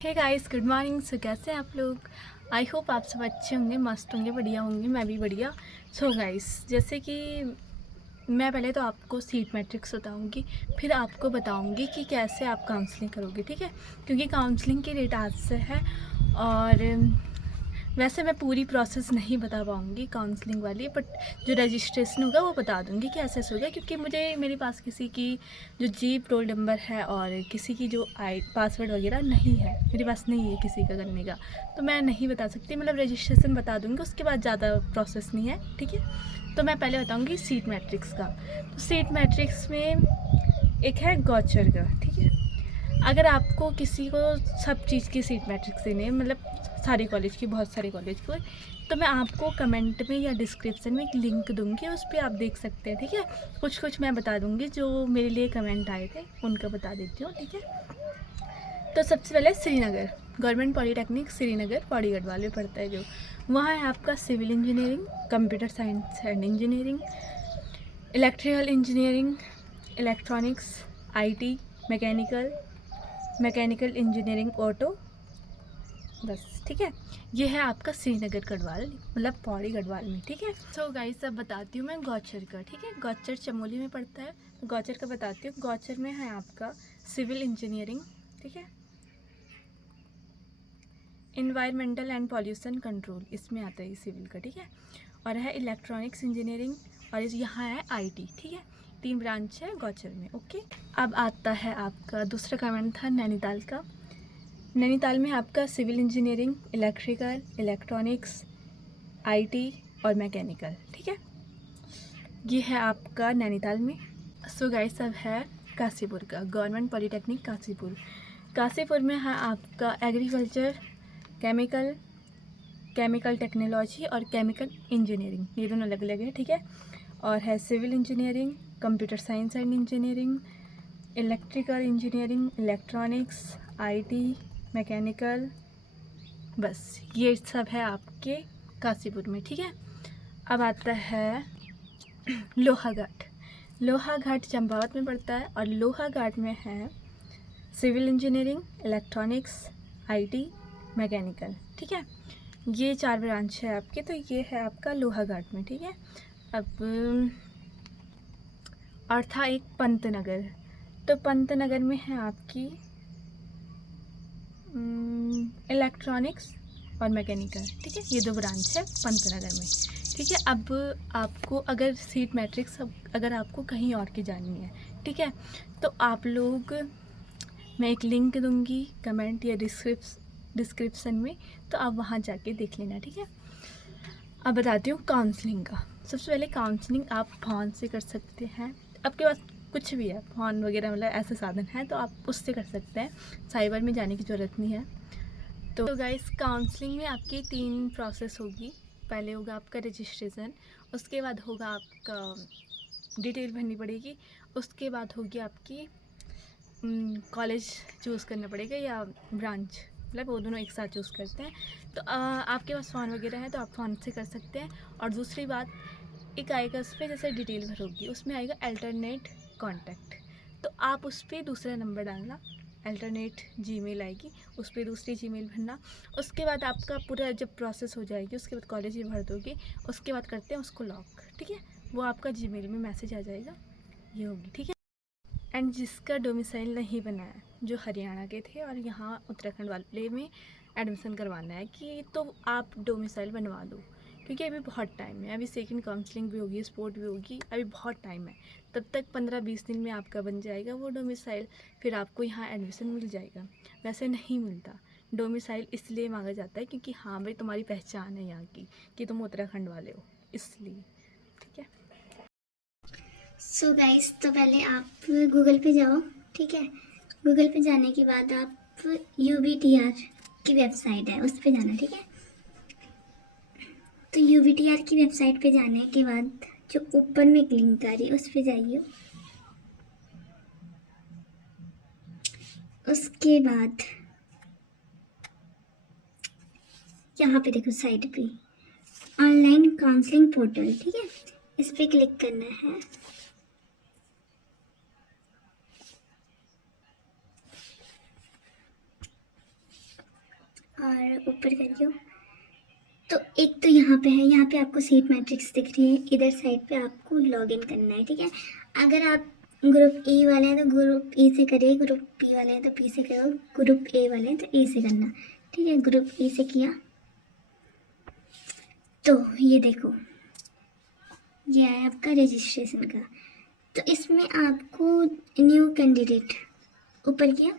हे guys, good morning. So कैसे हैं आप लोग? आई होप आप सब अच्छे होंगे, मस्त होंगे, बढ़िया होंगे। मैं भी बढ़िया। सो गाइस, जैसे कि मैं पहले तो आपको सीट मैट्रिक्स बताऊंगी, फिर आपको बताऊंगी कि कैसे आप काउंसलिंग करोगे, ठीक है? क्योंकि काउंसलिंग की डेट आज से है और वैसे मैं पूरी प्रोसेस नहीं बता पाऊँगी काउंसलिंग वाली, बट जो रजिस्ट्रेशन होगा वो बता दूँगी कि ऐसे होगा, क्योंकि मुझे मेरे पास किसी की जो जीप रोल नंबर है और किसी की जो आई पासवर्ड वगैरह नहीं है, मेरे पास नहीं है किसी का करने का, तो मैं नहीं बता सकती। मतलब रजिस्ट्रेशन बता दूँगी, उसके बाद ज़्यादा प्रोसेस नहीं है, ठीक है? तो मैं पहले बताऊँगी सीट मैट्रिक्स का। तो सीट मैट्रिक्स में एक है गौचर का, ठीक है? अगर आपको किसी को सब चीज़ की सीट मैट्रिक्स देने हैं, मतलब सारे कॉलेज की, बहुत सारे कॉलेज की, तो मैं आपको कमेंट में या डिस्क्रिप्शन में एक लिंक दूंगी, उस पर आप देख सकते हैं, ठीक है? कुछ कुछ मैं बता दूंगी, जो मेरे लिए कमेंट आए थे उनका बता देती हूँ, ठीक है? तो सबसे पहले श्रीनगर गवर्नमेंट पॉलीटेक्निक श्रीनगर पौड़ी गढ़वाल में पड़ता है, जो वहाँ है आपका civil engineering, computer science and engineering, electrical engineering, electronics, IT, mechanical engineering, auto, बस, ठीक है? ये है आपका श्रीनगर गढ़वाल, मतलब पौड़ी गढ़वाल में, ठीक है? सो गाइस, अब बताती हूँ मैं गौचर का, ठीक है? गौचर चमोली में पड़ता है, तो गौचर का बताती हूँ। गौचर में है आपका सिविल इंजीनियरिंग, ठीक है? इन्वायरमेंटल एंड पॉल्यूशन कंट्रोल, इसमें आता है सिविल का, ठीक है? और है इलेक्ट्रॉनिक्स इंजीनियरिंग, और यहाँ है आईटी, ठीक है? 3 ब्रांच है गौचर में, ओके? अब आता है आपका दूसरा कमेंट था नैनीताल का। नैनीताल में आपका civil engineering, electrical, electronics, IT और मैकेनिकल, ठीक है? ये है आपका नैनीताल में। सो गाइस, अब है काशीपुर का, गवर्नमेंट पॉलीटेक्निक काशीपुर। काशीपुर में है आपका एग्रीकल्चर, केमिकल, केमिकल टेक्नोलॉजी और केमिकल इंजीनियरिंग, ये दोनों अलग अलग है, ठीक है? और है civil engineering, computer science and engineering, electrical engineering, electronics, IT, mechanical, बस ये सब है आपके काशीपुर में, ठीक है? अब आता है लोहाघाट। लोहाघाट चंपावत में पड़ता है, और लोहाघाट में है civil engineering, electronics, IT, mechanical, ठीक है? ये 4 ब्रांच है आपके, तो ये है आपका लोहाघाट में, ठीक है? अब और था एक पंतनगर, तो पंतनगर में है आपकी इलेक्ट्रॉनिक्स और मैकेनिकल, ठीक है? ये 2 ब्रांच है पंतनगर में, ठीक है? अब आपको अगर सीट मैट्रिक्स अगर आपको कहीं और की जाननी है, ठीक है, तो आप लोग, मैं एक लिंक दूंगी कमेंट या डिस्क्रिप्शन में, तो आप वहाँ जाके देख लेना, ठीक है? अब बताती हूँ काउंसलिंग का। सबसे पहले काउंसलिंग आप फ़ोन से कर सकते हैं, आपके पास कुछ भी है, फ़ोन वगैरह, मतलब ऐसे साधन है तो आप उससे कर सकते हैं, साइबर में जाने की ज़रूरत नहीं है। तो गाइस, काउंसलिंग में आपकी 3 प्रोसेस होगी। पहले होगा आपका रजिस्ट्रेशन, उसके बाद होगा आपका डिटेल भरनी पड़ेगी, उसके बाद होगी आपकी कॉलेज चूज़ करना पड़ेगा या ब्रांच, मतलब वो दोनों एक साथ चूज़ करते हैं। तो आपके पास फ़ोन वगैरह है तो आप फ़ोन से कर सकते हैं। और दूसरी बात, एक आएगा उस पर, जैसे डिटेल भरोगी उसमें आएगा अल्टरनेट कॉन्टैक्ट, तो आप उस पर दूसरा नंबर डालना, अल्टरनेट जीमेल आएगी, उस पर दूसरी जीमेल भरना। उसके बाद आपका पूरा जब प्रोसेस हो जाएगी, उसके बाद कॉलेज ही भर दोगे, उसके बाद करते हैं उसको लॉक, ठीक है? वो आपका जीमेल में मैसेज आ जाएगा, ये होगी, ठीक है? एंड जिसका डोमिसाइल नहीं बना है, जो हरियाणा के थे और यहाँ उत्तराखंड वाले में एडमिशन करवाना है, कि तो आप डोमिसाइल बनवा लो, क्योंकि अभी बहुत टाइम है। अभी सेकंड काउंसलिंग भी होगी, स्पोर्ट भी होगी, अभी बहुत टाइम है। तब तक 15-20 दिन में आपका बन जाएगा वो डोमिसाइल, फिर आपको यहाँ एडमिशन मिल जाएगा। वैसे नहीं मिलता डोमिसाइल, इसलिए मांगा जाता है क्योंकि हाँ भाई, तुम्हारी पहचान है यहाँ की कि तुम उत्तराखंड वाले हो, इसलिए, ठीक है? सो गाइस, तो पहले आप गूगल पे जाओ, ठीक है? गूगल पे जाने के बाद आप UBTR की वेबसाइट है उस पे जाना, ठीक है? तो UBTR की वेबसाइट पे जाने के बाद जो ऊपर में एक लिंक आ रही है उस पे जाइए। उसके बाद यहाँ पे देखो साइट पे ऑनलाइन काउंसलिंग पोर्टल, ठीक है? इस पे क्लिक करना है। और ऊपर करियो। तो एक तो यहाँ पे है, यहाँ पे आपको सीट मैट्रिक्स दिख रही है, इधर साइड पे आपको लॉगिन करना है, ठीक है। अगर आप ग्रुप ई वाले हैं तो ग्रुप ई से करिए, ग्रुप पी वाले हैं तो पी से करो, ग्रुप ए वाले हैं तो ए से करना, ठीक है। ग्रुप ई से किया तो ये देखो, ये आया आपका रजिस्ट्रेशन का। तो इसमें आपको न्यू कैंडिडेट ऊपर किया,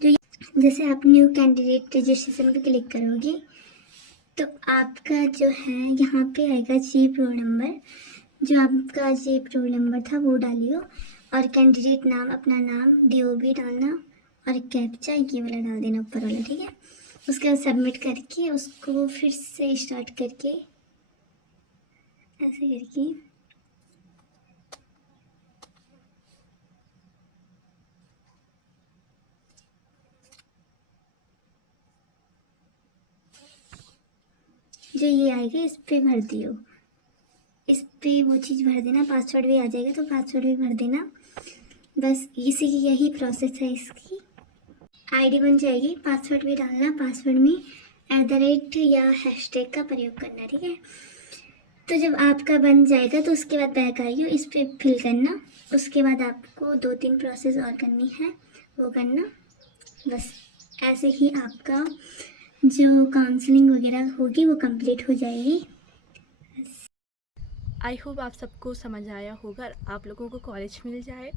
जो जैसे आप न्यू कैंडिडेट रजिस्ट्रेशन पे क्लिक करोगे तो आपका जो है यहाँ पे आएगा जी प्रो नंबर, जो आपका जी प्रो नंबर था वो डालियो, और कैंडिडेट नाम, अपना नाम, डीओबी डालना, और कैप्चा ये वाला डाल देना ऊपर वाला, ठीक है। उसके बाद सबमिट करके उसको फिर से स्टार्ट करके ऐसे करके जो ये आएगा इस पे भर दियो, इस पे वो चीज़ भर देना, पासवर्ड भी आ जाएगा तो पासवर्ड भी भर देना। बस इसी की यही प्रोसेस है, इसकी आईडी बन जाएगी। पासवर्ड भी डालना, पासवर्ड में @ या हैशटैग का प्रयोग करना, ठीक है। तो जब आपका बन जाएगा तो उसके बाद बैक आइए, इस पे फिल करना, उसके बाद आपको 2-3 प्रोसेस और करनी है, वो करना। बस ऐसे ही आपका जो काउंसलिंग वगैरह होगी वो कंप्लीट हो जाएगी। आई होप आप सबको समझ आया होगा, आप लोगों को कॉलेज मिल जाए।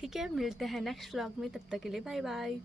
ठीक है, मिलते हैं नेक्स्ट व्लॉग में, तब तक के लिए बाय बाय।